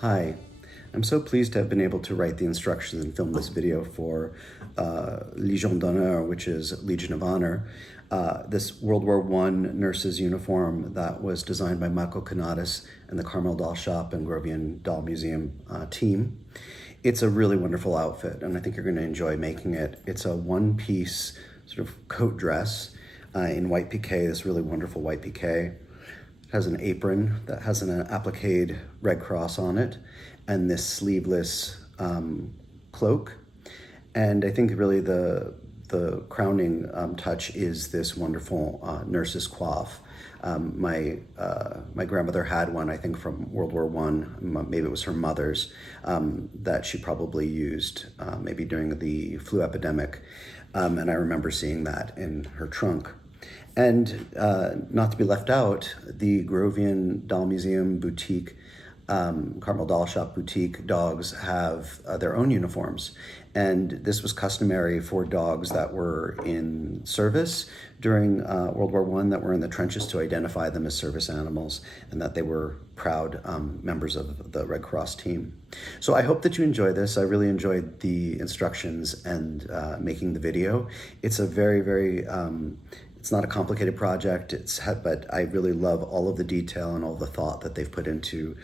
Hi, I'm so pleased to have been able to write the instructions and film this video for Légion d'honneur, which is Legion of Honor, this World War I nurse's uniform that was designed by Mako Kanatis and the Carmel Doll Shop and Grovian Doll Museum team. It's a really wonderful outfit, and I think you're going to enjoy making it. It's a one-piece sort of coat dress in white piqué, this really wonderful white piqué. Has an apron that has an appliqued red cross on it, and this sleeveless cloak. And I think really the crowning touch is this wonderful nurse's coif. My grandmother had one, I think, from World War One. Maybe it was her mother's, that she probably used maybe during the flu epidemic. And I remember seeing that in her trunk. And not to be left out, the Grovian Doll Museum Boutique, Carmel Doll Shop Boutique dogs have their own uniforms. And this was customary for dogs that were in service during World War I, that were in the trenches, to identify them as service animals, and that they were proud members of the Red Cross team. So I hope that you enjoy this. I really enjoyed the instructions and making the video. It's a very it's not a complicated project, but I really love all of the detail and all the thought that they've put into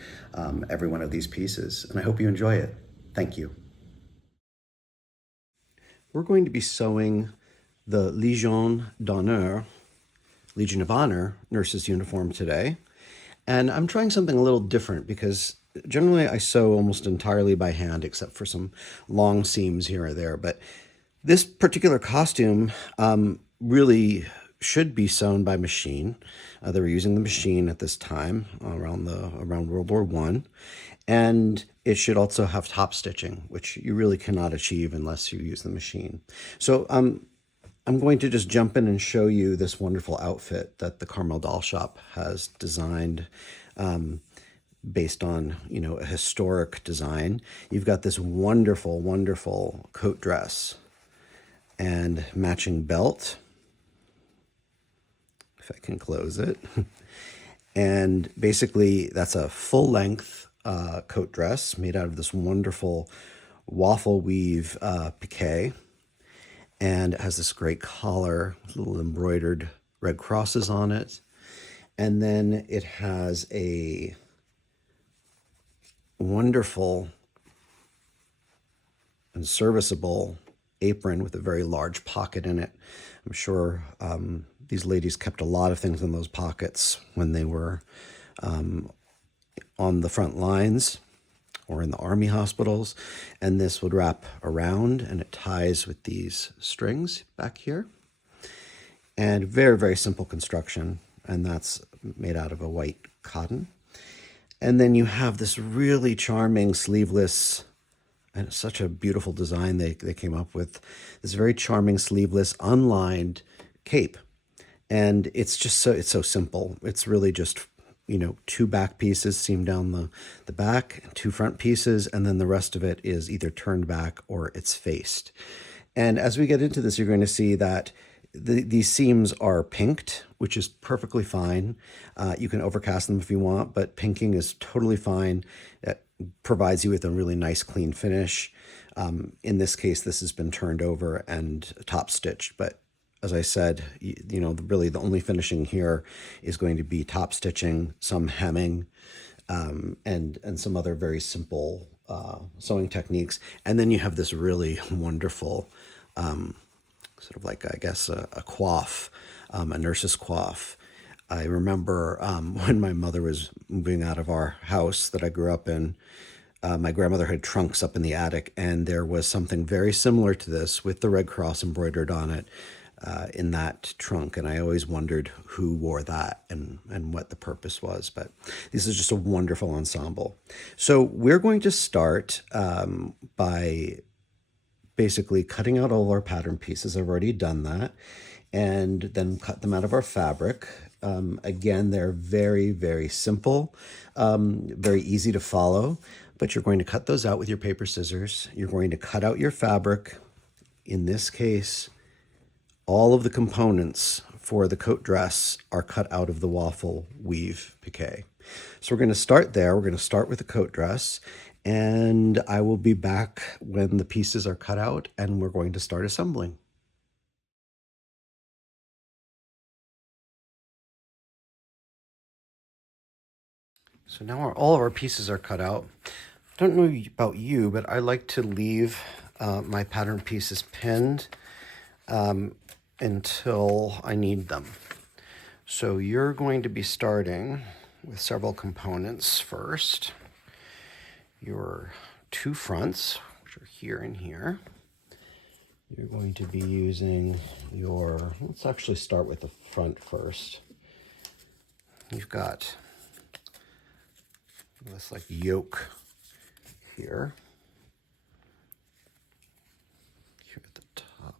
every one of these pieces, and I hope you enjoy it. Thank you. We're going to be sewing the Légion d'honneur, Legion of Honor, nurse's uniform today, and I'm trying something a little different because generally I sew almost entirely by hand, except for some long seams here or there, but this particular costume really should be sewn by machine. They were using the machine at this time around World War I, and it should also have top stitching, which you really cannot achieve unless you use the machine. So I'm going to just jump in and show you this wonderful outfit that the Carmel Doll Shop has designed, based on, a historic design. You've got this wonderful coat dress and matching belt, if I can close it. And basically that's a full-length coat dress made out of this wonderful waffle weave piqué, and it has this great collar with little embroidered red crosses on it. And then it has a wonderful and serviceable apron with a very large pocket in it. I'm sure these ladies kept a lot of things in those pockets when they were on the front lines or in the army hospitals. And this would wrap around, and it ties with these strings back here. And very simple construction, and that's made out of a white cotton. And then you have this really charming sleeveless, and it's such a beautiful design they came up with, this very charming sleeveless unlined cape. And it's so simple. It's really just, two back pieces seam down the back, and two front pieces, and then the rest of it is either turned back or it's faced. And as we get into this, you're going to see that these seams are pinked, which is perfectly fine. You can overcast them if you want, but pinking is totally fine. It provides you with a really nice, clean finish. In this case, this has been turned over and top stitched, but as I said, really the only finishing here is going to be top stitching, some hemming, and some other very simple sewing techniques. And then you have this really wonderful, sort of like, I guess, a coif, a nurse's coif. I remember when my mother was moving out of our house that I grew up in, my grandmother had trunks up in the attic, and there was something very similar to this with the Red Cross embroidered on it in that trunk. And I always wondered who wore that and what the purpose was. But this is just a wonderful ensemble. So we're going to start by basically cutting out all our pattern pieces. I've already done that. And then cut them out of our fabric. Again, they're very simple, very easy to follow, but you're going to cut those out with your paper scissors. You're going to cut out your fabric. In this case, all of the components for the coat dress are cut out of the waffle weave piqué. So we're going to start there. We're going to start with the coat dress, and I will be back when the pieces are cut out and we're going to start assembling. So now all of our pieces are cut out. I don't know about you, but I like to leave my pattern pieces pinned until I need them. So you're going to be starting with several components first. Your two fronts, which are here and here. You're going to be using your, let's actually start with the front first. You've got this like yoke here at the top.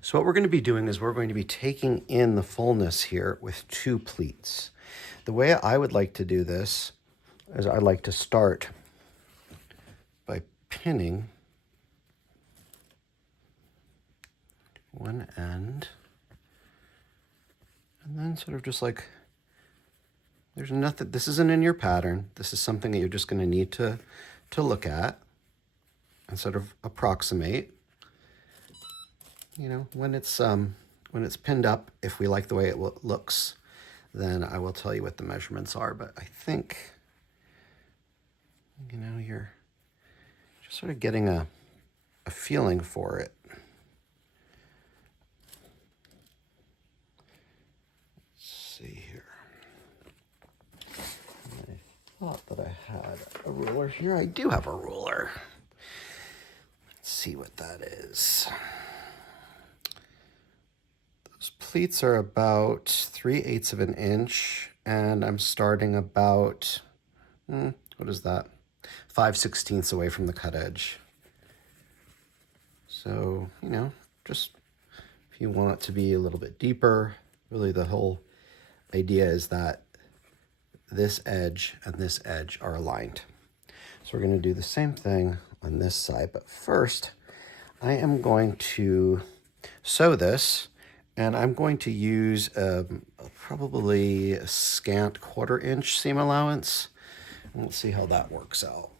So what we're going to be doing is we're going to be taking in the fullness here with two pleats. The way I would like to do this is I like to start by pinning one end and then sort of just like, there's nothing, this isn't in your pattern. This is something that you're just going to need to look at and sort of approximate. You know, when it's pinned up, if we like the way it looks, then I will tell you what the measurements are. But I think, you know, you're just sort of getting a feeling for it. Let's see here. I thought that I had a ruler here. I do have a ruler. Let's see what that is. Those pleats are about 3/8 of an inch, and I'm starting about, what is that? 5/16 away from the cut edge. So, you know, just if you want it to be a little bit deeper, really the whole idea is that this edge and this edge are aligned. So we're going to do the same thing on this side, but first I am going to sew this, and I'm going to use probably a scant 1/4 inch seam allowance, and we'll see how that works out.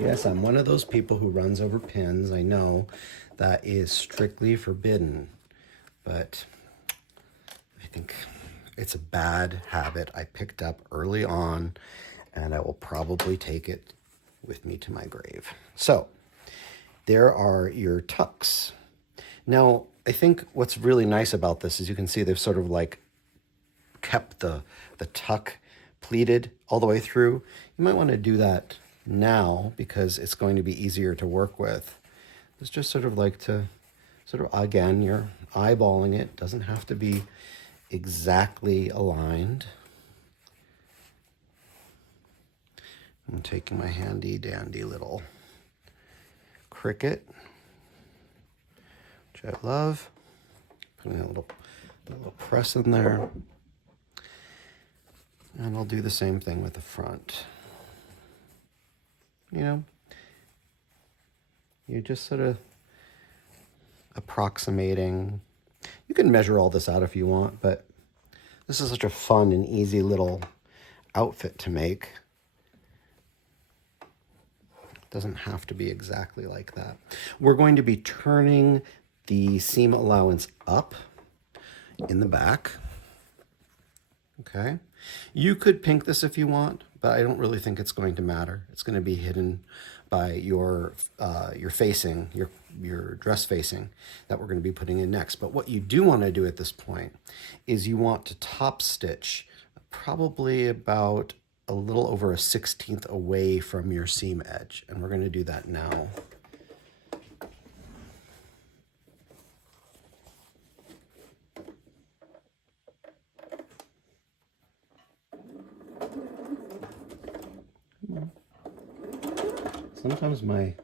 Yes, I'm one of those people who runs over pins. I know that is strictly forbidden, but I think it's a bad habit I picked up early on, and I will probably take it with me to my grave. So there are your tucks. Now, I think what's really nice about this is you can see they've sort of like kept the tuck pleated all the way through. You might want to do that now because it's going to be easier to work with. It's just sort of like to sort of, again, you're eyeballing it. Doesn't have to be exactly aligned. I'm taking my handy dandy little Cricut, which I love. Putting a little press in there. And I'll do the same thing with the front. You know, you're just sort of approximating. You can measure all this out if you want, but this is such a fun and easy little outfit to make. It doesn't have to be exactly like that. We're going to be turning the seam allowance up in the back. Okay. You could pink this if you want, but I don't really think it's going to matter. It's going to be hidden by your facing, your dress facing that we're going to be putting in next. But what you do want to do at this point is you want to top stitch probably about a little over 1/16 away from your seam edge. And we're going to do that now. Sometimes my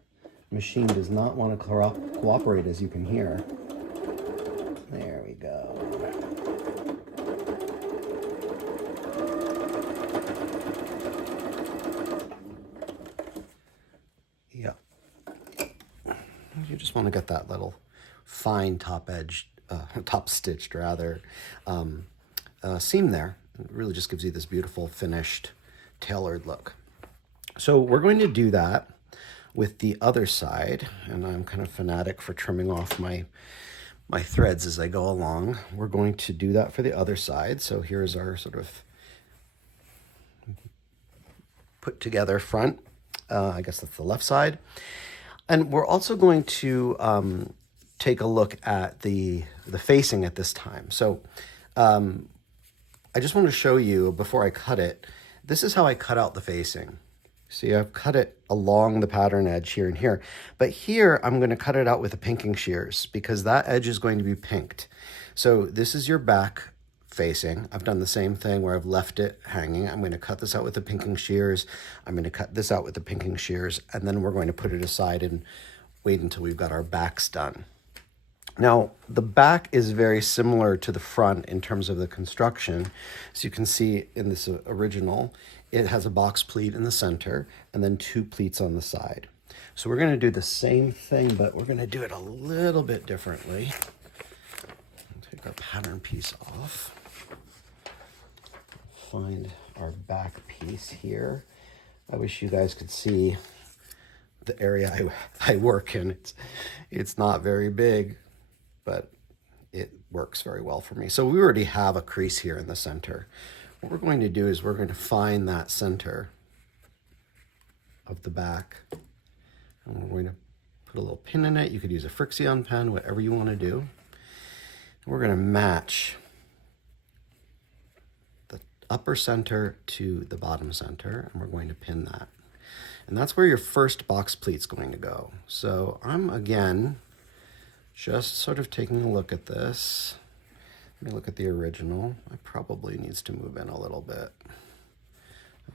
machine does not want to cooperate, as you can hear. There we go. just want to get that little fine top edge, top stitched rather, seam there. It really just gives you this beautiful finished tailored look. So we're going to do that with the other side, and I'm kind of fanatic for trimming off my threads as I go along. We're going to do that for the other side. So here's our sort of put together front. I guess that's the left side. And we're also going to take a look at the facing at this time. So I just want to show you before I cut it, this is how I cut out the facing. See, I've cut it along the pattern edge here and here, but here I'm going to cut it out with the pinking shears because that edge is going to be pinked. So this is your back facing. I've done the same thing where I've left it hanging. I'm going to cut this out with the pinking shears. I'm going to cut this out with the pinking shears, and then we're going to put it aside and wait until we've got our backs done. Now, the back is very similar to the front in terms of the construction. As you can see in this original, it has a box pleat in the center and then 2 pleats on the side. So we're going to do the same thing, but we're going to do it a little bit differently. Take our pattern piece off. Find our back piece here. I wish you guys could see the area I work in. It's not very big, but it works very well for me. So we already have a crease here in the center. What we're going to do is we're going to find that center of the back, and we're going to put a little pin in it. You could use a Frixion pen, whatever you want to do. And we're going to match the upper center to the bottom center, and we're going to pin that. And that's where your first box pleat's going to go. So I'm, again, just sort of taking a look at this. Let me look at the original. It probably needs to move in a little bit.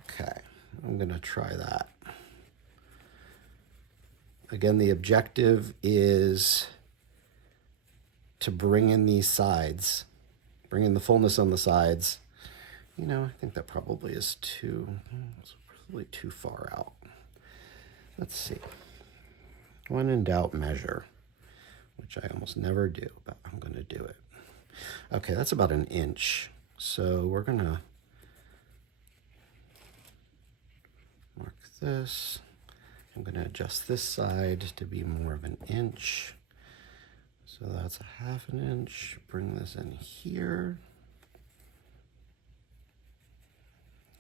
Okay, I'm going to try that. Again, the objective is to bring in these sides, bring in the fullness on the sides. You know, I think that probably is it's probably too far out. Let's see. When in doubt, measure, which I almost never do, but I'm going to do it. Okay, that's about 1 inch. So we're going to mark this. I'm going to adjust this side to be more of 1 inch. So that's a 1/2 inch. Bring this in here.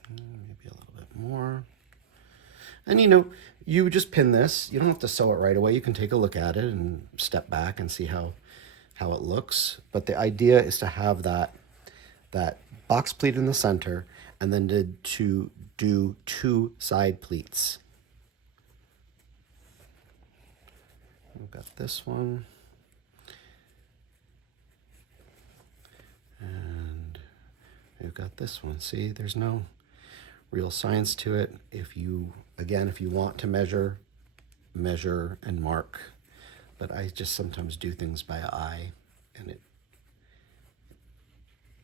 Maybe a little bit more. And you know, you just pin this. You don't have to sew it right away. You can take a look at it and step back and see how it looks. But the idea is to have that box pleat in the center and then to do 2 side pleats. We've got this one. And we've got this one. See, there's no real science to it. If you want to measure and mark. But I just sometimes do things by eye, and it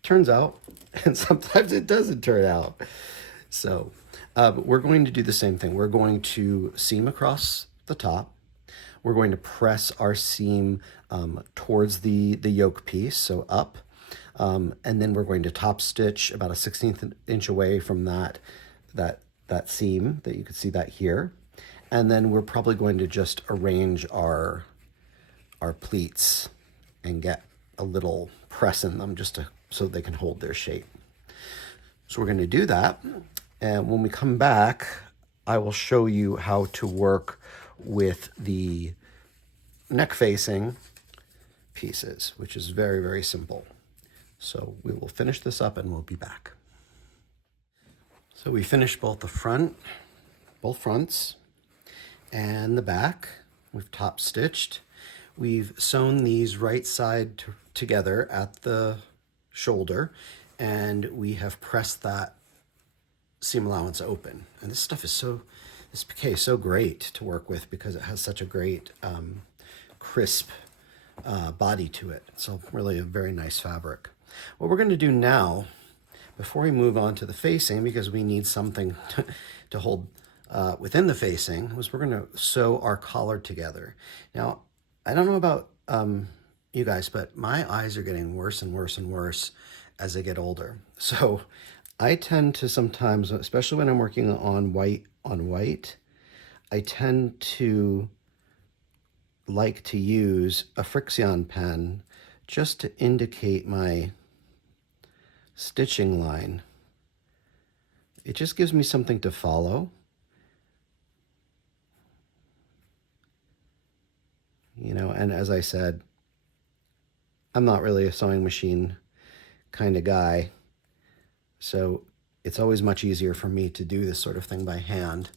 turns out, and sometimes it doesn't turn out. So we're going to do the same thing. We're going to seam across the top. We're going to press our seam towards the yoke piece, so up. And then we're going to top stitch about 1/16 inch away from that seam that you can see that here. And then we're probably going to just arrange our pleats and get a little press in them just so they can hold their shape. So we're going to do that. And when we come back, I will show you how to work with the neck facing pieces, which is very, very simple. So we will finish this up and we'll be back. So we finished both fronts and the back. We've top stitched. We've sewn these right side together at the shoulder, and we have pressed that seam allowance open. And this piqué is so great to work with because it has such a great crisp body to it. So really a very nice fabric. What we're going to do now, before we move on to the facing, because we need something to hold within the facing, is we're going to sew our collar together. Now, I don't know about you guys, but my eyes are getting worse and worse and worse as I get older. So I tend to sometimes, especially when I'm working on white, I tend to like to use a Frixion pen just to indicate my stitching line. It just gives me something to follow. You know, and as I said, I'm not really a sewing machine kind of guy, so it's always much easier for me to do this sort of thing by hand.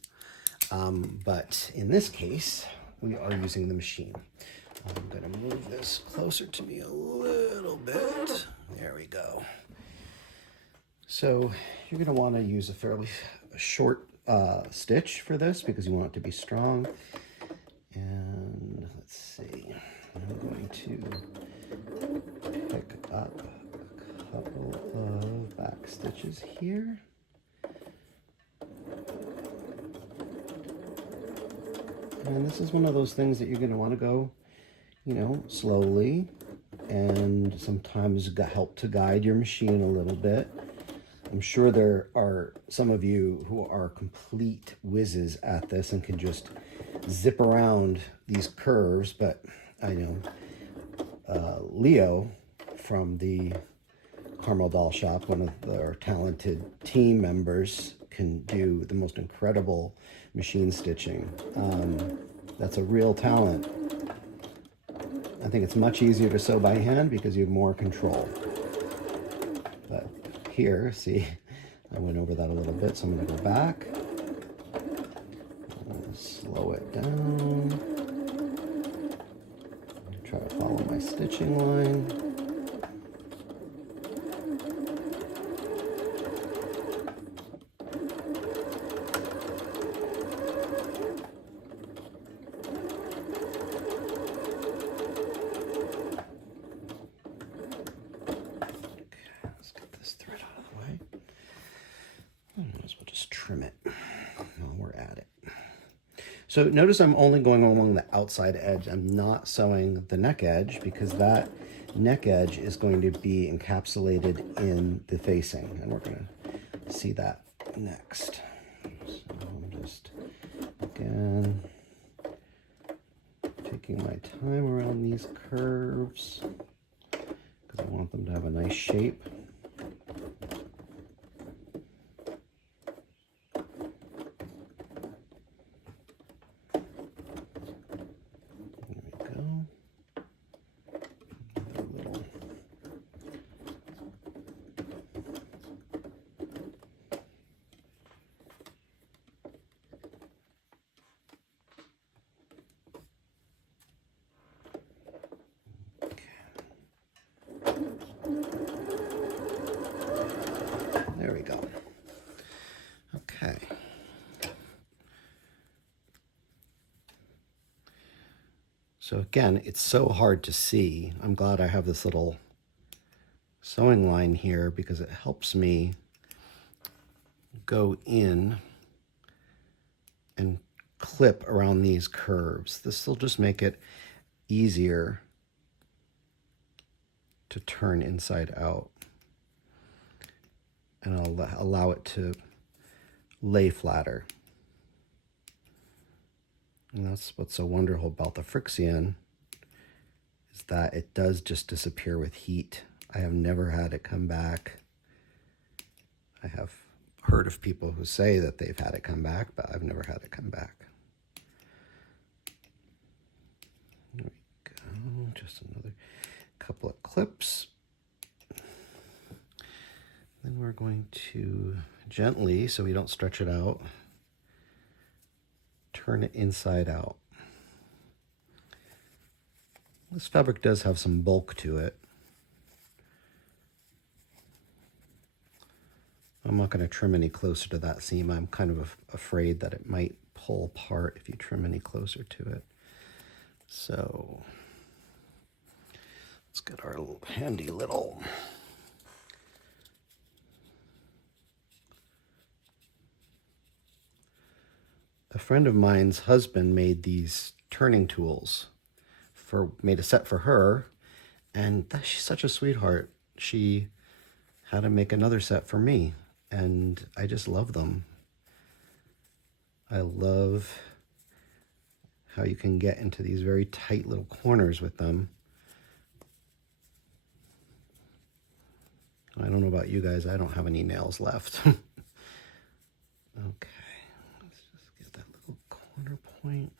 But in this case, we are using the machine. I'm going to move this closer to me a little bit. There we go. So you're going to want to use a fairly short stitch for this because you want it to be strong. And let's see, I'm going to pick up a couple of back stitches here. And this is one of those things that you're going to want to go, you know, slowly, and sometimes help to guide your machine a little bit. I'm sure there are some of you who are complete whizzes at this and can just zip around these curves, but I know Leo from the Carmel Doll Shop, one of their talented team members, can do the most incredible machine stitching. That's a real talent. I think it's much easier to sew by hand because you have more control. But here, see, I went over that a little bit, so I'm going to go back. Slow it down. Try to follow my stitching line. Trim it while we're at it. So notice I'm only going along the outside edge. I'm not sewing the neck edge because that neck edge is going to be encapsulated in the facing, and we're going to see that next. So I'm just, again, taking my time around these curves because I want them to have a nice shape. There we go. Okay. So again, it's so hard to see. I'm glad I have this little sewing line here because it helps me go in and clip around these curves. This will just make it easier to turn inside out. And I'll allow it to lay flatter. And that's what's so wonderful about the Frixion, is that it does just disappear with heat. I have never had it come back. I have heard of people who say that they've had it come back, but I've never had it come back. There we go, just another couple of clips. Then we're going to gently, so we don't stretch it out, turn it inside out. This fabric does have some bulk to it. I'm not going to trim any closer to that seam. I'm kind of afraid that it might pull apart if you trim any closer to it. So let's get our handy little a friend of mine's husband made these turning tools made a set for her, and she's such a sweetheart. She had to make another set for me, and I just love them. I love how you can get into these very tight little corners with them. I don't know about you guys, I don't have any nails left. Okay, let's just get that little corner point.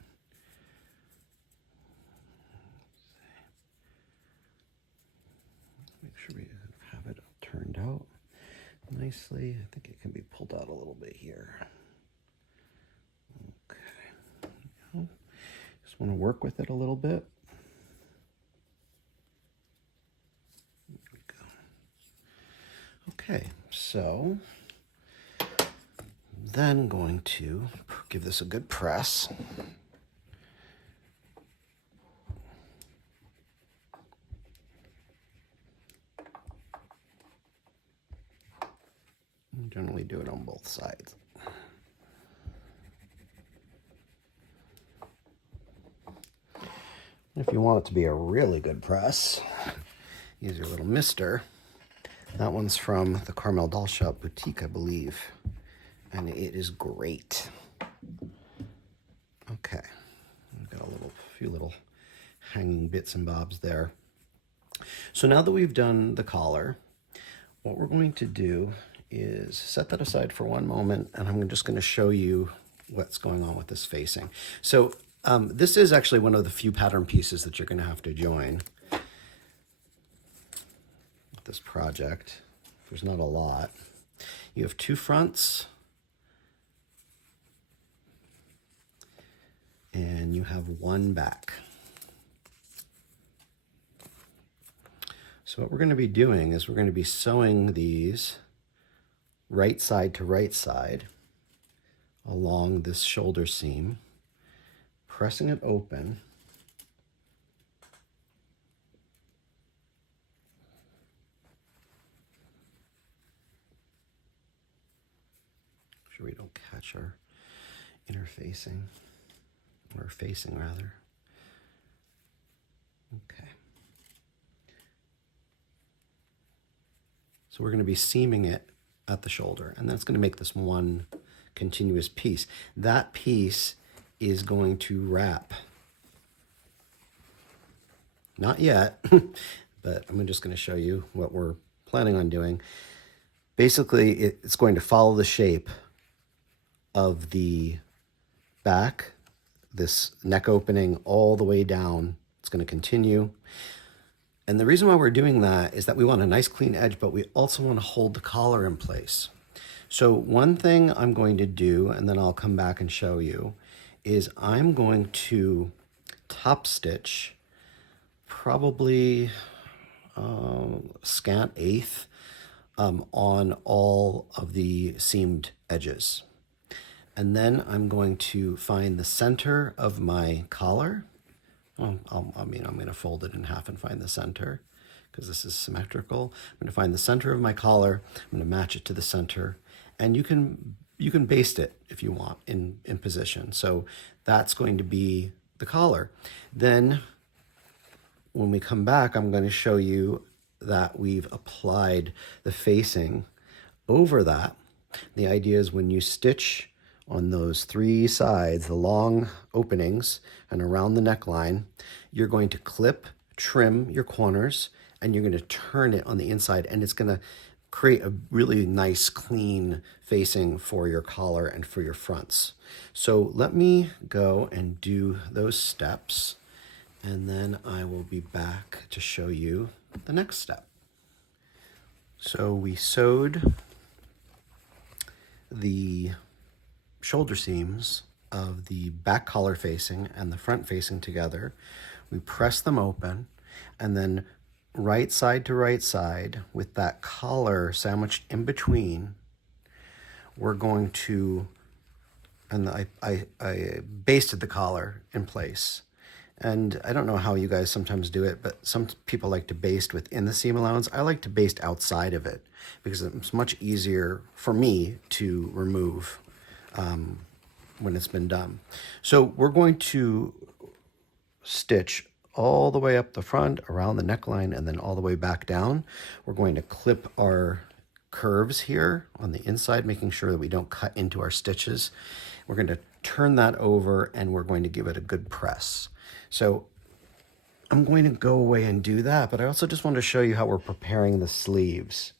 Make sure we have it turned out nicely. I think it can be pulled out a little bit here. Okay, just want to work with it a little bit. Okay, so then going to give this a good press. I generally do it on both sides. If you want it to be a really good press, use your little mister. That one's from the Carmel Doll Shop Boutique, I believe, and it is great. Okay, we've got a few little hanging bits and bobs there. So now that we've done the collar, what we're going to do is set that aside for one moment, and I'm just going to show you what's going on with this facing. So this is actually one of the few pattern pieces that you're going to have to join. This project. There's not a lot. You have two fronts and you have one back. So what we're going to be doing is we're going to be sewing these right side to right side along this shoulder seam, pressing it open. Sure we don't catch our interfacing, or facing rather. Okay. So we're going to be seaming it at the shoulder, and that's going to make this one continuous piece. That piece is going to wrap. Not yet, but I'm just going to show you what we're planning on doing. Basically, it's going to follow the shape of the back, this neck opening all the way down. It's going to continue. And the reason why we're doing that is that we want a nice clean edge, but we also want to hold the collar in place. So one thing I'm going to do, and then I'll come back and show you, is I'm going to top stitch probably scant eighth on all of the seamed edges. And then I'm going to find the center of my collar. I'm going to fold it in half and find the center because this is symmetrical. I'm going to find the center of my collar. I'm going to match it to the center, and you can baste it if you want in position. So that's going to be the collar. Then when we come back, I'm going to show you that we've applied the facing over that. The idea is when you stitch on those three sides, the long openings and around the neckline, you're going to clip, trim your corners, and you're going to turn it on the inside, and it's going to create a really nice clean facing for your collar and for your fronts. So let me go and do those steps, and then I will be back to show you the next step. So we sewed the shoulder seams of the back collar facing and the front facing together. We press them open, and then right side to right side with that collar sandwiched in between, we're going to, and I basted the collar in place. And I don't know how you guys sometimes do it, but some people like to baste within the seam allowance. I like to baste outside of it because it's much easier for me to remove when it's been done. So we're going to stitch all the way up the front, around the neckline, and then all the way back down. We're going to clip our curves here on the inside, making sure that we don't cut into our stitches. We're going to turn that over and we're going to give it a good press. So I'm going to go away and do that, but I also just want to show you how we're preparing the sleeves.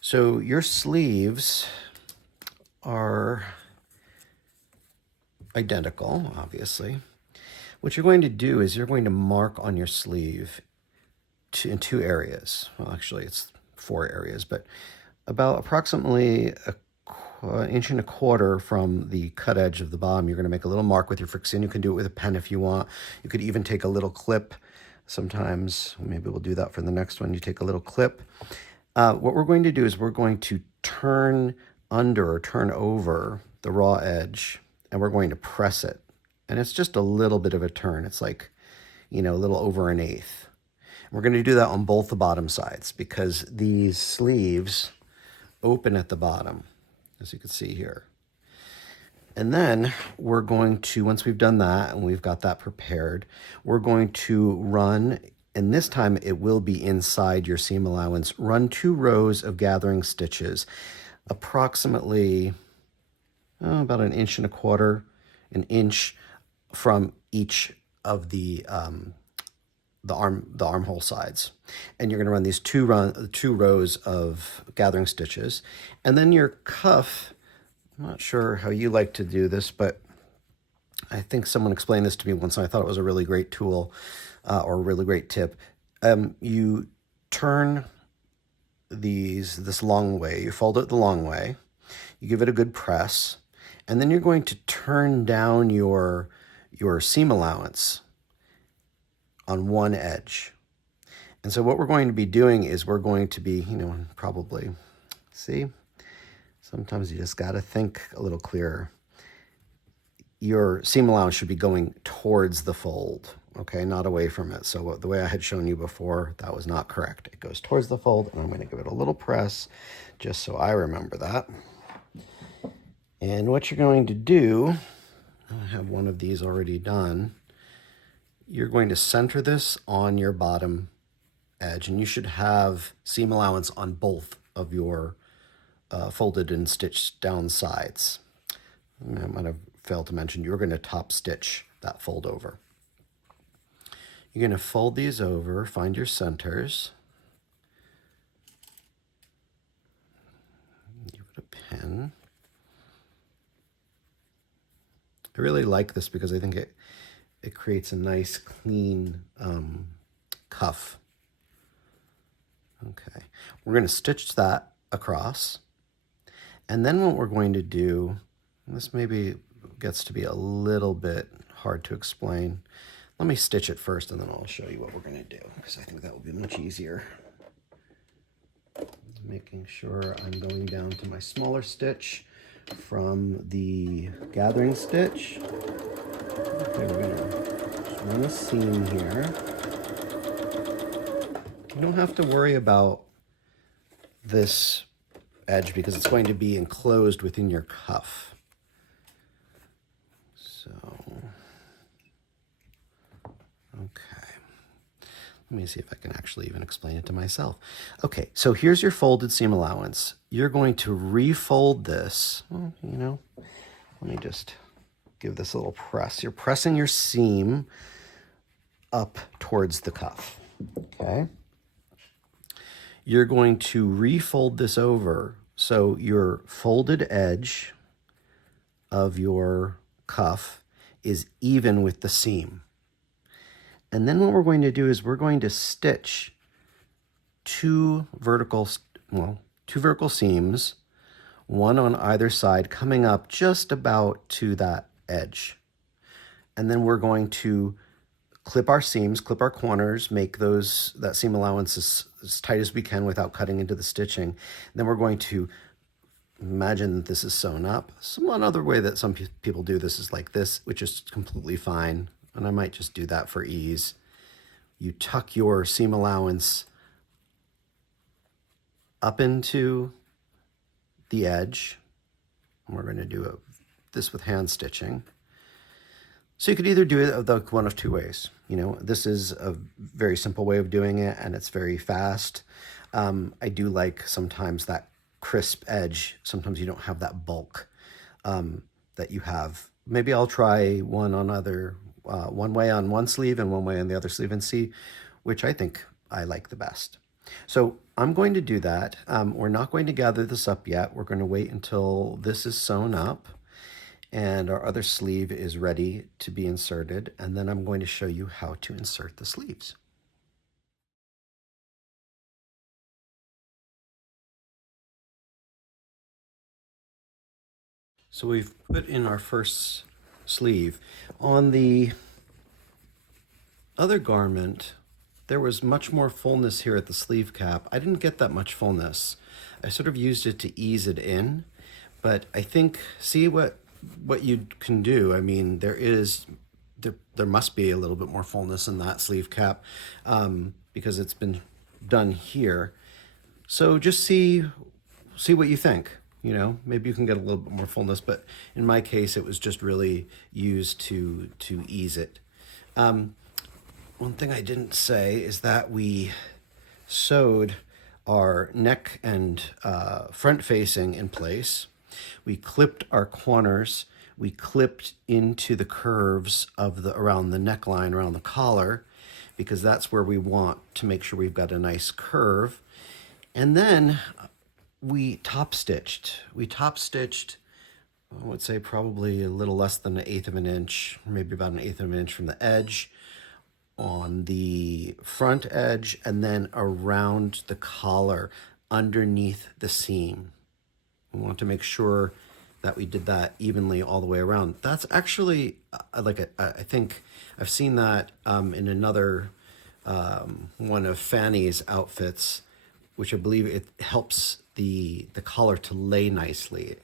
So your sleeves are identical, obviously. What you're going to do is you're going to mark on your sleeve in 2 areas. Well, actually, it's 4 areas, but about approximately an inch and a quarter from the cut edge of the bottom, you're going to make a little mark with your fixin. You can do it with a pen if you want. You could even take a little clip. Sometimes, maybe we'll do that for the next one. You take a little clip. What we're going to do is we're going to turn under or turn over the raw edge, and we're going to press it. And it's just a little bit of a turn. It's like, a little over 1/8. We're going to do that on both the bottom sides because these sleeves open at the bottom, as you can see here. And then we're going to, once we've done that and we've got that prepared, we're going to run, and this time it will be inside your seam allowance, run 2 rows of gathering stitches, approximately about an inch and a quarter, an inch from each of the armhole sides. And you're going to run these 2 rows of gathering stitches. And then your cuff, I'm not sure how you like to do this, but I think someone explained this to me once, and I thought it was a really great tool or a really great tip. You turn this long way, you fold it the long way, you give it a good press, and then you're going to turn down your seam allowance on one edge. And so what we're going to be doing is we're going to be, probably, see, sometimes you just got to think a little clearer. Your seam allowance should be going towards the fold, okay, not away from it. So the way I had shown you before, that was not correct. It goes towards the fold, and I'm going to give it a little press just so I remember that. And what you're going to do, I have one of these already done, you're going to center this on your bottom edge, and you should have seam allowance on both of your folded and stitched down sides. I might have failed to mention, you're going to top stitch that fold over. You're going to fold these over, find your centers, give it a pin. I really like this because I think it creates a nice clean cuff. Okay, we're going to stitch that across, and then what we're going to do, this maybe gets to be a little bit hard to explain. Let me stitch it first and then I'll show you what we're going to do, because I think that will be much easier. Making sure I'm going down to my smaller stitch from the gathering stitch. Okay, we're going to just run a seam here. You don't have to worry about this edge because it's going to be enclosed within your cuff. So, okay. Let me see if I can actually even explain it to myself. Okay, so here's your folded seam allowance. You're going to refold this. Well, let me just give this a little press. You're pressing your seam up towards the cuff, okay? You're going to refold this over so your folded edge of your cuff is even with the seam. And then what we're going to do is we're going to stitch two vertical seams, one on either side, coming up just about to that edge. And then we're going to clip our seams, clip our corners, make that seam allowance as tight as we can without cutting into the stitching. And then we're going to imagine that this is sewn up. One other way that some people do this is like this, which is completely fine. And I might just do that for ease. You tuck your seam allowance up into the edge. And we're going to do this with hand stitching. So you could either do it one of two ways. You know, this is a very simple way of doing it, and it's very fast. I do like sometimes that crisp edge. Sometimes you don't have that bulk that you have. Maybe I'll try one way on one sleeve and one way on the other sleeve and see which I think I like the best. So I'm going to do that. We're not going to gather this up yet. We're going to wait until this is sewn up and our other sleeve is ready to be inserted, and then I'm going to show you how to insert the sleeves. So we've put in our first sleeve. On the other garment, there was much more fullness here at the sleeve cap. I didn't get that much fullness. I sort of used it to ease it in, but I think, see what you can do. I mean, there must be a little bit more fullness in that sleeve cap because it's been done here. So just see what you think. You know, maybe you can get a little bit more fullness, but in my case, it was just really used to ease it. One thing I didn't say is that we sewed our neck and front facing in place. We clipped our corners. We clipped into the curves of around the neckline, around the collar, because that's where we want to make sure we've got a nice curve. And then we top stitched. I would say probably a little less than 1/8 of an inch, maybe about 1/8 of an inch from the edge on the front edge, and then around the collar underneath the seam. We want to make sure that we did that evenly all the way around. That's actually I think I've seen that in another one of Fanny's outfits, which I believe it helps the collar to lay nicely.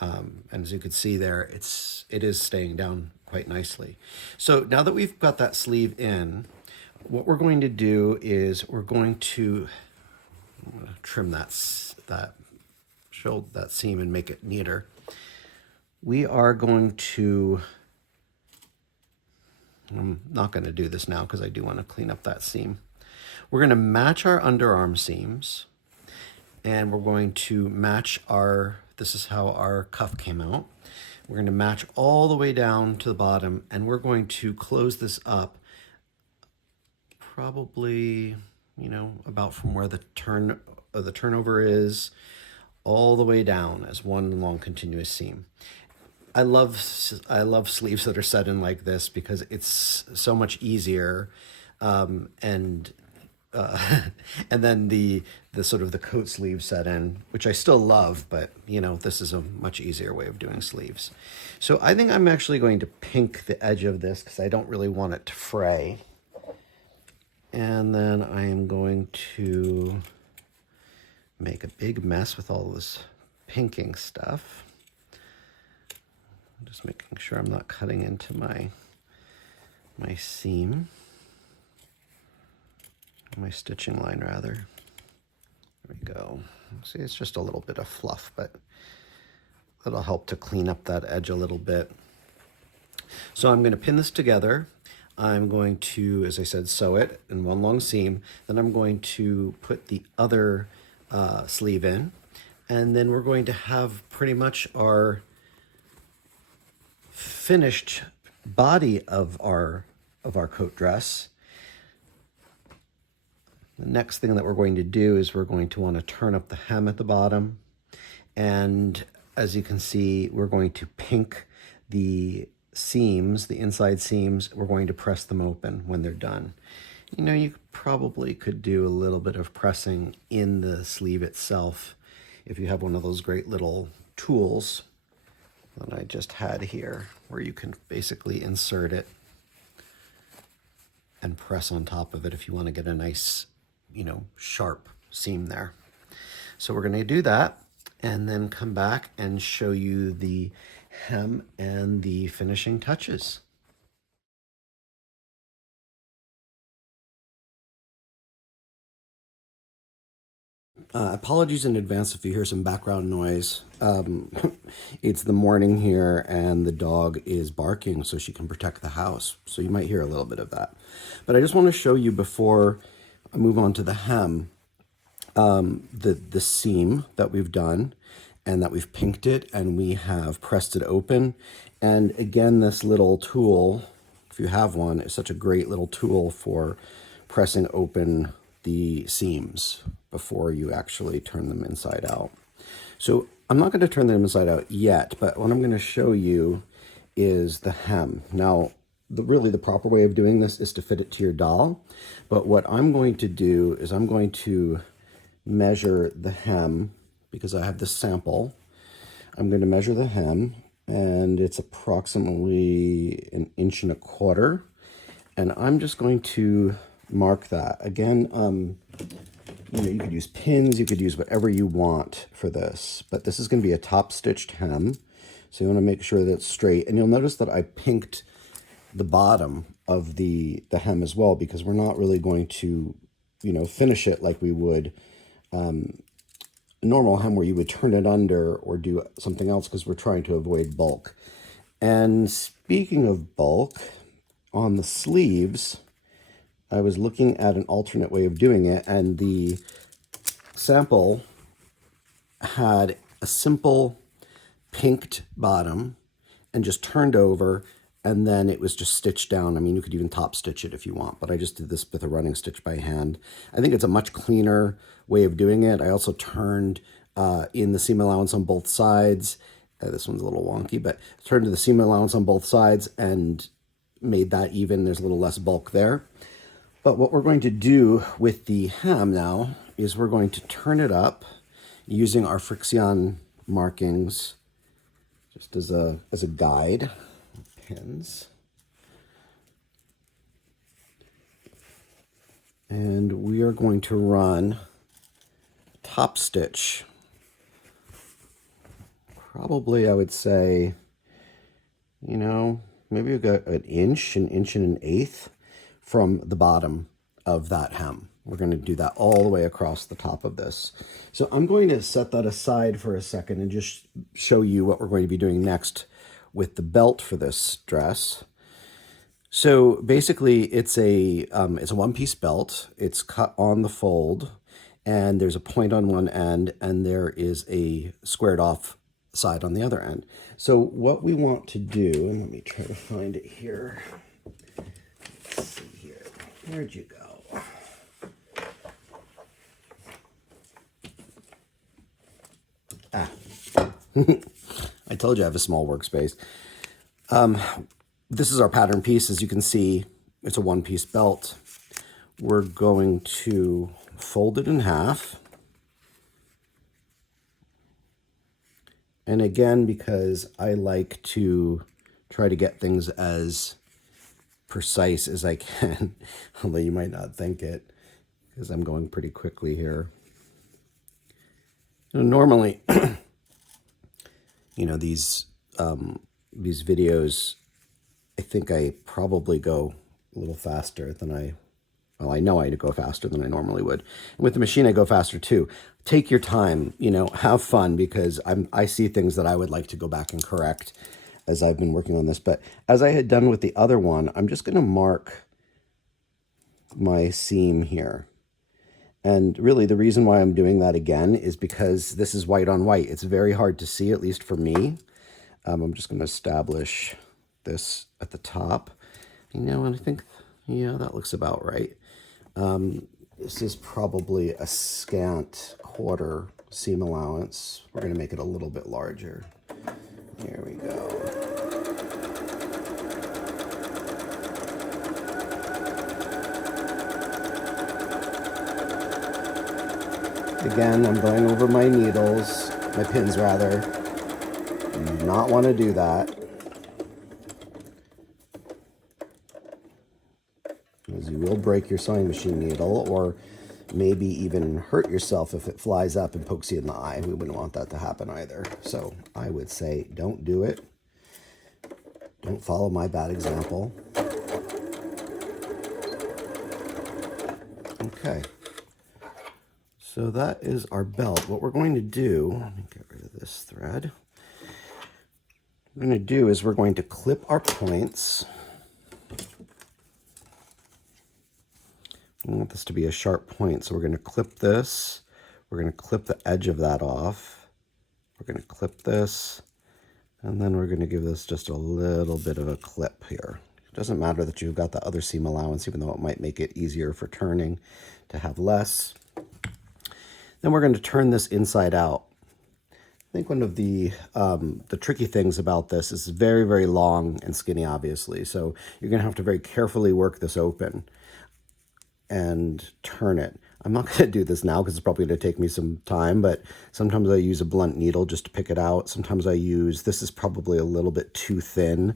And as you can see there, it is staying down quite nicely. So now that we've got that sleeve in, what we're going to do is we're going to trim that seam and make it neater. We are going to, I'm not going to do this now because I do want to clean up that seam. We're going to match our underarm seams, and we're going to match this is how our cuff came out. We're going to match all the way down to the bottom, and we're going to close this up probably, you know, about from where the turnover is all the way down as one long continuous seam. I love sleeves that are set in like this because it's so much easier, and then the sort of the coat sleeve set in, which I still love, but you know, this is a much easier way of doing sleeves. So I think I'm actually going to pink the edge of this because I don't really want it to fray. And then I am going to make a big mess with all this pinking stuff. Just making sure I'm not cutting into my seam, my stitching line rather. There we go. See, it's just a little bit of fluff, but that'll help to clean up that edge a little bit. So I'm going to pin this together. I'm going to, as I said, sew it in one long seam. Then I'm going to put the other sleeve in, and then we're going to have pretty much our finished body of our coat dress. The next thing that we're going to do is we're going to want to turn up the hem at the bottom, and as you can see, we're going to pink the seams, the inside seams. We're going to press them open when they're done. You know, you probably could do a little bit of pressing in the sleeve itself if you have one of those great little tools that I just had here, where you can basically insert it and press on top of it if you want to get a nice, you know, sharp seam there. So we're going to do that and then come back and show you the hem and the finishing touches. Apologies in advance if you hear some background noise. It's the morning here and the dog is barking so she can protect the house. So you might hear a little bit of that. But I just want to show you before I move on to the hem, the seam that we've done and that we've pinked it and we have pressed it open. And again, this little tool, if you have one, is such a great little tool for pressing open the seams before you actually turn them inside out. So I'm not going to turn them inside out yet, but what I'm going to show you is the hem. Now, really the proper way of doing this is to fit it to your doll. But what I'm going to do is I'm going to measure the hem because I have this sample. I'm going to measure the hem and it's approximately 1.25 inches. And I'm just going to mark that. Again, you could use pins, you could use whatever you want for this, but this is going to be a top stitched hem. So you want to make sure that it's straight. And you'll notice that I pinked the bottom of the hem as well, because we're not really going to, finish it like we would a normal hem where you would turn it under or do something else, because we're trying to avoid bulk. And speaking of bulk, on the sleeves, I was looking at an alternate way of doing it, and the sample had a simple pinked bottom and just turned over, and then it was just stitched down. I mean, you could even top stitch it if you want, but I just did this with a running stitch by hand. I think it's a much cleaner way of doing it. I also turned in the seam allowance on both sides. This one's a little wonky, but turned to the seam allowance on both sides and made that even. There's a little less bulk there. But what we're going to do with the hem now is we're going to turn it up using our friction markings just as a guide. Pins. And we are going to run top stitch. Probably, I would say, maybe we've got an inch and 1/8 from the bottom of that hem. We're going to do that all the way across the top of this. So I'm going to set that aside for a second and just show you what we're going to be doing next with the belt for this dress. So basically it's a one-piece belt. It's cut on the fold and there's a point on one end and there is a squared off side on the other end. So what we want to do, let me try to find it here. Let's see here. Where'd you go? I told you I have a small workspace. This is our pattern piece. As you can see, it's a one-piece belt. We're going to fold it in half. And again, because I like to try to get things as precise as I can, although you might not think it, because I'm going pretty quickly here. Normally, these videos, I think I probably go a little faster than I know I go faster than I normally would. And with the machine, I go faster too. Take your time, have fun, because I see things that I would like to go back and correct as I've been working on this. But as I had done with the other one, I'm just going to mark my seam here. And really the reason why I'm doing that again is because this is white on white. It's very hard to see, at least for me. I'm just going to establish this at the top. And I think, that looks about right. This is probably a scant quarter seam allowance. We're going to make it a little bit larger. Here we go. Again, I'm going over my needles, my pins rather. You do not want to do that, because you will break your sewing machine needle, or maybe even hurt yourself if it flies up and pokes you in the eye. We wouldn't want that to happen either. So I would say don't do it. Don't follow my bad example. Okay. So that is our belt. What we're going to do, let me get rid of this thread. What we're going to do is we're going to clip our points. I want this to be a sharp point, so we're going to clip this. We're going to clip the edge of that off. We're going to clip this, and then we're going to give this just a little bit of a clip here. It doesn't matter that you've got the other seam allowance, even though it might make it easier for turning to have less. Then we're going to turn this inside out. I think one of the tricky things about this is very, very long and skinny, obviously. So you're going to have to very carefully work this open and turn it. I'm not going to do this now because it's probably going to take me some time, but sometimes I use a blunt needle just to pick it out. Sometimes I use, this is probably a little bit too thin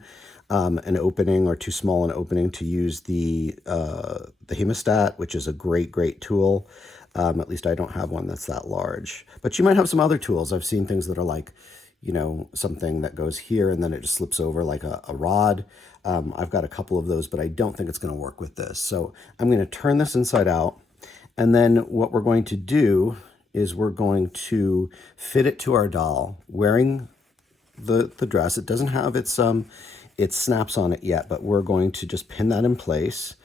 an opening, or too small an opening to use the hemostat, which is a great, great tool. At least I don't have one that's that large. But you might have some other tools. I've seen things that are like, you know, something that goes here and then it just slips over like a rod. I've got a couple of those, but I don't think it's going to work with this. So I'm going to turn this inside out. And then what we're going to do is we're going to fit it to our doll wearing the dress. It doesn't have its snaps on it yet, but we're going to just pin that in place.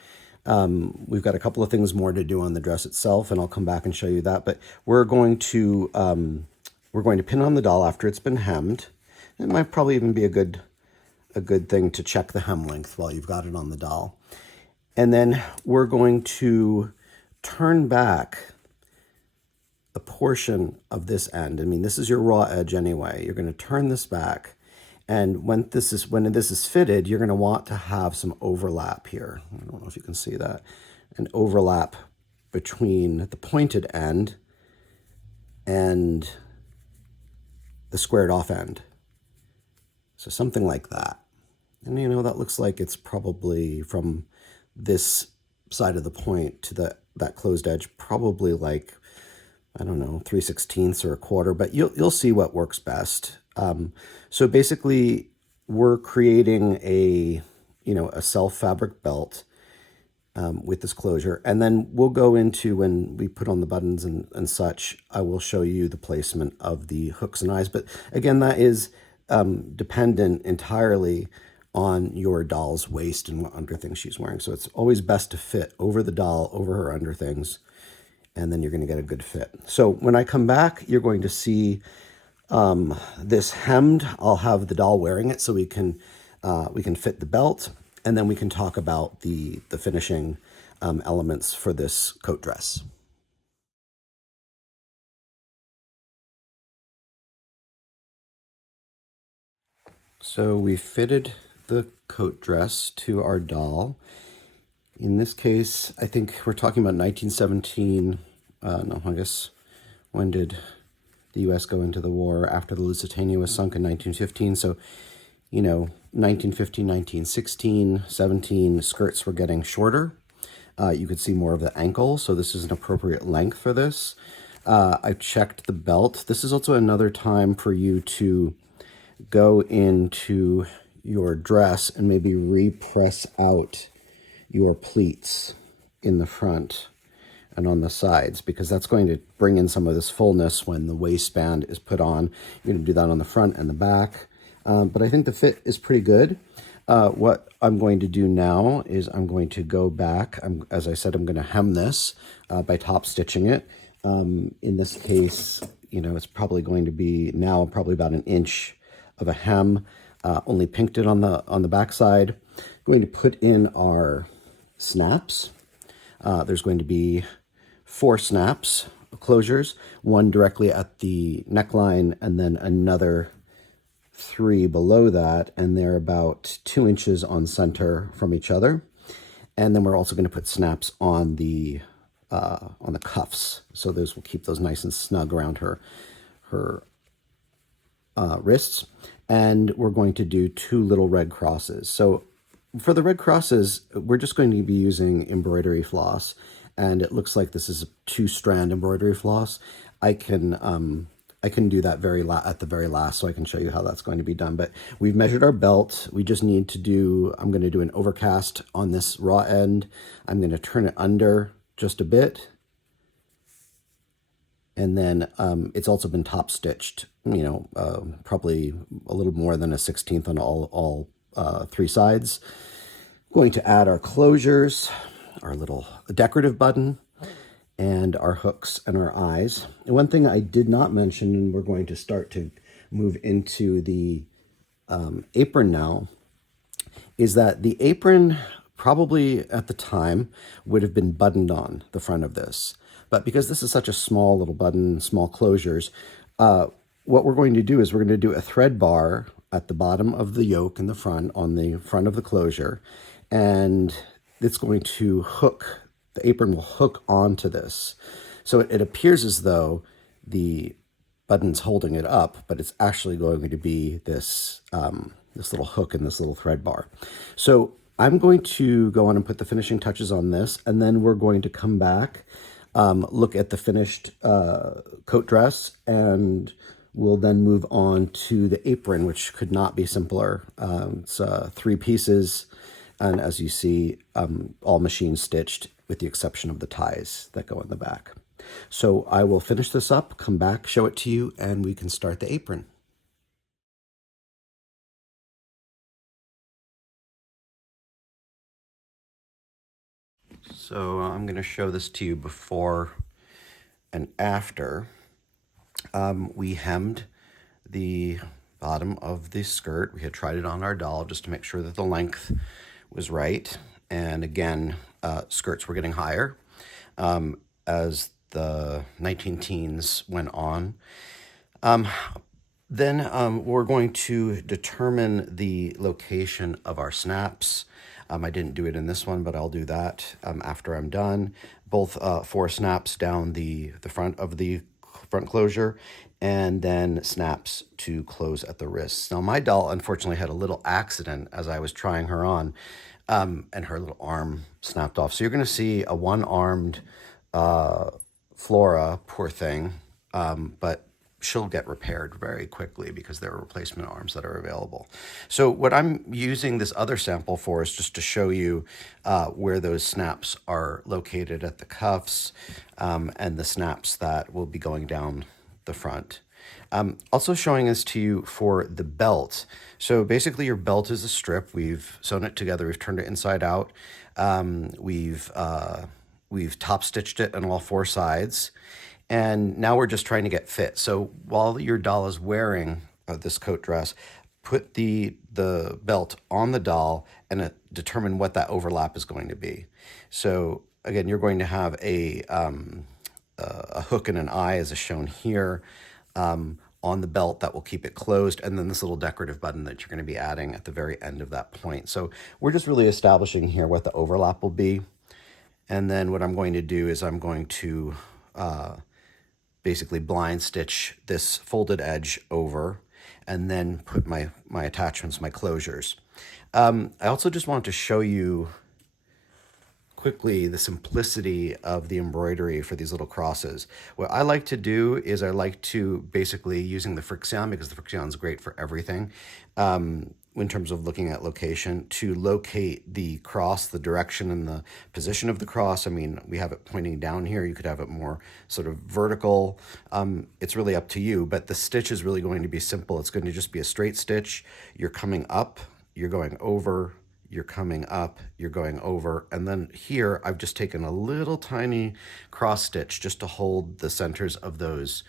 We've got a couple of things more to do on the dress itself, and I'll come back and show you that. But we're going to pin on the doll after it's been hemmed. It might probably even be a good thing to check the hem length while you've got it on the doll. And then we're going to turn back a portion of this end. I mean, this is your raw edge anyway. You're going to turn this back. And when this is fitted, you're going to want to have some overlap here. I don't know if you can see that. An overlap between the pointed end and the squared off end. So something like that. And you know, that looks like it's probably from this side of the point to that closed edge, probably like, I don't know, 3/16 or a quarter, but you'll see what works best. So basically we're creating a self fabric belt with this closure. And then we'll go into, when we put on the buttons and such, I will show you the placement of the hooks and eyes. But again, that is dependent entirely on your doll's waist and what underthings she's wearing. So it's always best to fit over the doll, over her underthings, and then you're going to get a good fit. So when I come back, you're going to see this hemmed. I'll have the doll wearing it so we can fit the belt, and then we can talk about the finishing elements for this coat dress. So we fitted the coat dress to our doll. In this case, I think we're talking about 1917. No, I guess, when did the U.S. go into the war? After the Lusitania was sunk in 1915. So, 1915, 1916, 17, skirts were getting shorter. You could see more of the ankle, so this is an appropriate length for this. I checked the belt. This is also another time for you to go into your dress and maybe repress out your pleats in the front and on the sides, because that's going to bring in some of this fullness when the waistband is put on. You're going to do that on the front and the back. But I think the fit is pretty good. What I'm going to do now is I'm going to go back. As I said, I'm going to hem this by top stitching it. In this case, it's probably going to be now probably about an inch of a hem. Only pinked it on the back side. I'm going to put in our snaps. There's going to be 4 snaps, closures, one directly at the neckline, and then another 3 below that, and they're about 2 inches on center from each other. And then we're also going to put snaps on the cuffs, so those will keep those nice and snug around her wrists. And we're going to do 2 little red crosses. So for the red crosses, we're just going to be using embroidery floss, and it looks like this is a 2-strand embroidery floss. I can do that at the very last, so I can show you how that's going to be done. But we've measured our belt. We just need to I'm going to do an overcast on this raw end. I'm going to turn it under just a bit, And then it's also been top stitched, probably a little more than a 16th on all three sides. Going to add our closures, our little decorative button, and our hooks and our eyes. And one thing I did not mention, and we're going to start to move into the apron now, is that the apron probably at the time would have been buttoned on the front of this. But because this is such a small little button, small closures, what we're going to do is we're going to do a thread bar at the bottom of the yoke in the front, on the front of the closure, and it's going to hook, the apron will hook onto this. So it appears as though the button's holding it up, but it's actually going to be this, this little hook and this little thread bar. So I'm going to go on and put the finishing touches on this, and then we're going to come back, look at the finished coat dress, and we'll then move on to the apron, which could not be simpler. It's 3 pieces, and as you see, all machine stitched with the exception of the ties that go in the back. So I will finish this up, come back, show it to you, and we can start the apron. So I'm going to show this to you before and after. We hemmed the bottom of the skirt. We had tried it on our doll just to make sure that the length was right. And again, skirts were getting higher as the 19 teens went on. Then we're going to determine the location of our snaps. I didn't do it in this one, but I'll do that after I'm done. Both 4 snaps down the front of the front closure, and then snaps to close at the wrists. Now, my doll unfortunately had a little accident as I was trying her on, and her little arm snapped off. So you're going to see a one-armed Flora, poor thing, but she'll get repaired very quickly because there are replacement arms that are available. So what I'm using this other sample for is just to show you where those snaps are located at the cuffs, and the snaps that will be going down the front. Also showing this to you for the belt. So basically your belt is a strip. We've sewn it together. We've turned it inside out. We've top stitched it on all 4 sides. And now we're just trying to get fit. So while your doll is wearing this coat dress, put the belt on the doll and determine what that overlap is going to be. So again, you're going to have a hook and an eye, as is shown here, on the belt that will keep it closed, and then this little decorative button that you're going to be adding at the very end of that point. So we're just really establishing here what the overlap will be. And then what I'm going to do is I'm going to basically blind stitch this folded edge over, and then put my attachments, my closures. I also just wanted to show you quickly the simplicity of the embroidery for these little crosses. What I like to do is I like to basically, using the Frixion, because the Frixion is great for everything, in terms of looking at location, to locate the cross, the direction and the position of the cross. I mean, we have it pointing down here. You could have it more sort of vertical. It's really up to you, but the stitch is really going to be simple. It's going to just be a straight stitch. You're coming up, you're going over, you're coming up, you're going over, and then here I've just taken a little tiny cross stitch just to hold the centers of those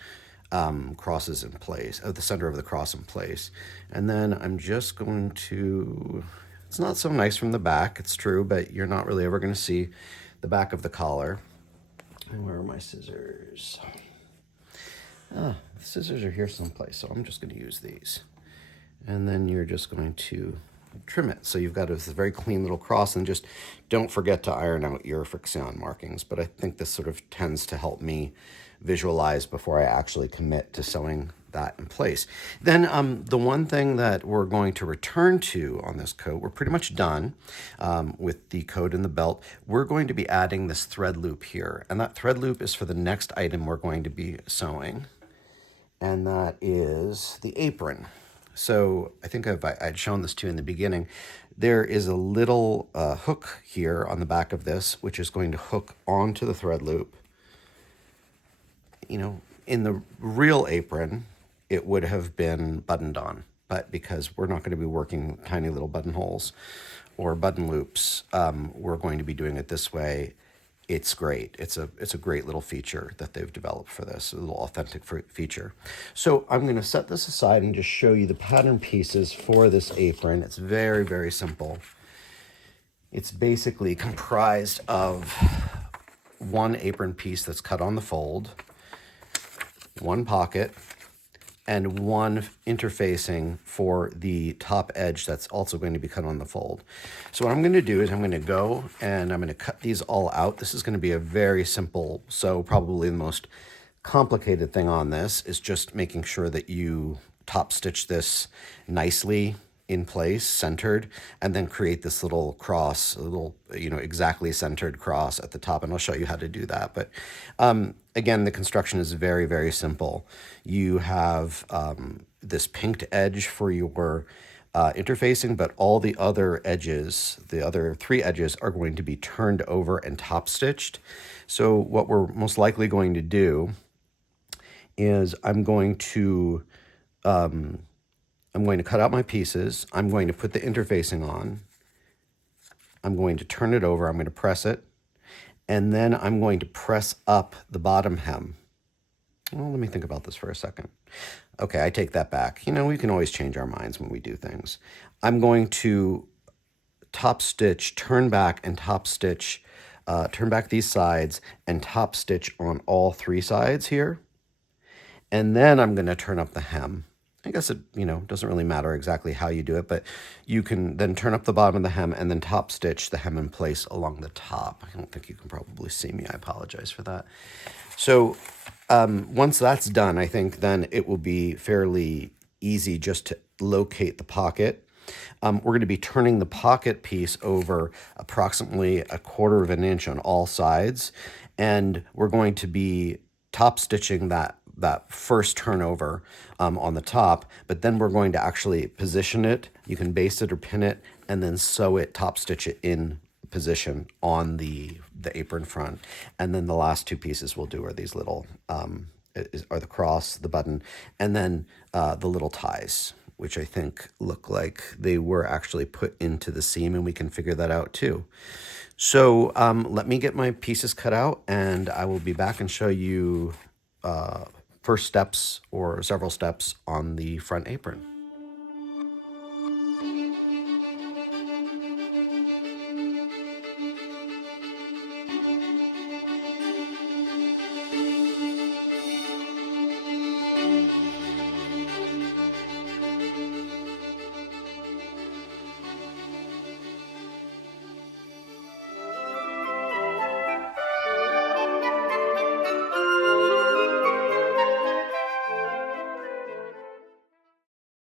crosses in place, the center of the cross in place. And then I'm just going to, it's not so nice from the back, it's true, but you're not really ever going to see the back of the collar. And where are my scissors? The scissors are here someplace, so I'm just going to use these. And then you're just going to trim it. So you've got this very clean little cross, and just don't forget to iron out your Frixion markings. But I think this sort of tends to help me visualize before I actually commit to sewing that in place. Then the one thing that we're going to return to on this coat, we're pretty much done with the coat and the belt. We're going to be adding this thread loop here, and that thread loop is for the next item we're going to be sewing, and that is the apron. So I think I'd shown this to you in the beginning. There is a little hook here on the back of this, which is going to hook onto the thread loop. You know, In the real apron, it would have been buttoned on, but because we're not going to be working tiny little buttonholes or button loops, we're going to be doing it this way. It's great. It's a great little feature that they've developed for this, a little authentic feature. So I'm going to set this aside and just show you the pattern pieces for this apron. It's very, very simple. It's basically comprised of one apron piece that's cut on the fold, one pocket, and one interfacing for the top edge that's also going to be cut on the fold. So what I'm going to do is I'm going to go and I'm going to cut these all out. This is going to be a very simple, so probably the most complicated thing on this is just making sure that you top stitch this nicely in place, centered, and then create this little cross, a little, exactly centered cross at the top. And I'll show you how to do that. But again, the construction is very, very simple. You have this pinked edge for your interfacing, but all the other edges, the other 3 edges, are going to be turned over and top stitched. So what we're most likely going to do is I'm going to cut out my pieces. I'm going to put the interfacing on. I'm going to turn it over. I'm going to press it. And then I'm going to press up the bottom hem. Well, let me think about this for a second. Okay, I take that back. We can always change our minds when we do things. I'm going to top stitch, turn back and top stitch, turn back these sides and top stitch on all 3 sides here. And then I'm going to turn up the hem. I guess it, doesn't really matter exactly how you do it, but you can then turn up the bottom of the hem and then top stitch the hem in place along the top. I don't think you can probably see me. I apologize for that. So once that's done, I think then it will be fairly easy just to locate the pocket. We're going to be turning the pocket piece over approximately 1/4 of an inch on all sides, and we're going to be top stitching that first turnover on the top, but then we're going to actually position it. You can base it or pin it and then sew it, top stitch it in position on the apron front. And then the last 2 pieces we'll do are these little, are the cross, the button, and then the little ties, which I think look like they were actually put into the seam, and we can figure that out too. So let me get my pieces cut out and I will be back and show you first steps or several steps on the front apron.